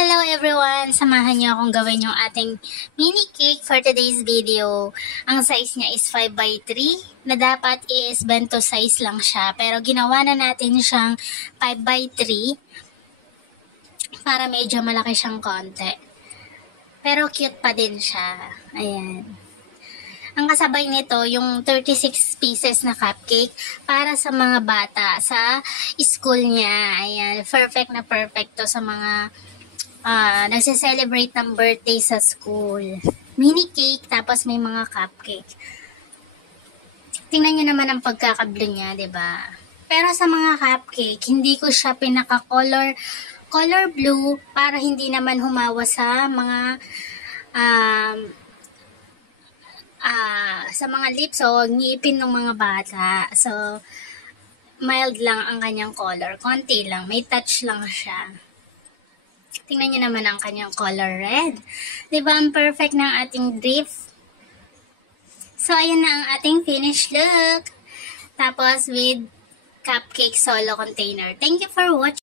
Hello everyone! Samahan niyo akong gawin yung ating mini cake for today's video. Ang size niya is 5x3 na dapat is bento size lang siya. Pero ginawa na natin siyang 5x3 para medyo malaki siyang konti. Pero cute pa din siya. Ayan. Ang kasabay nito, yung 36 pieces na cupcake para sa mga bata sa school niya. Ayan, perfect na perfect to sa mga nagse-celebrate ng birthday sa school. Mini cake, tapos may mga cupcake. Tingnan nyo naman ang pagkakablo niya, 'di ba? Pero sa mga cupcake, hindi ko siya pinaka-color blue para hindi naman humawa sa mga sa mga lips o ngipin ng mga bata. So, mild lang ang kanyang color. Konti lang. May touch lang siya. Tingnan nyo naman ang kanyang color red. Diba ang perfect ng ating drift? So, ayan na ang ating finished look. Tapos, with cupcake solo container. Thank you for watching.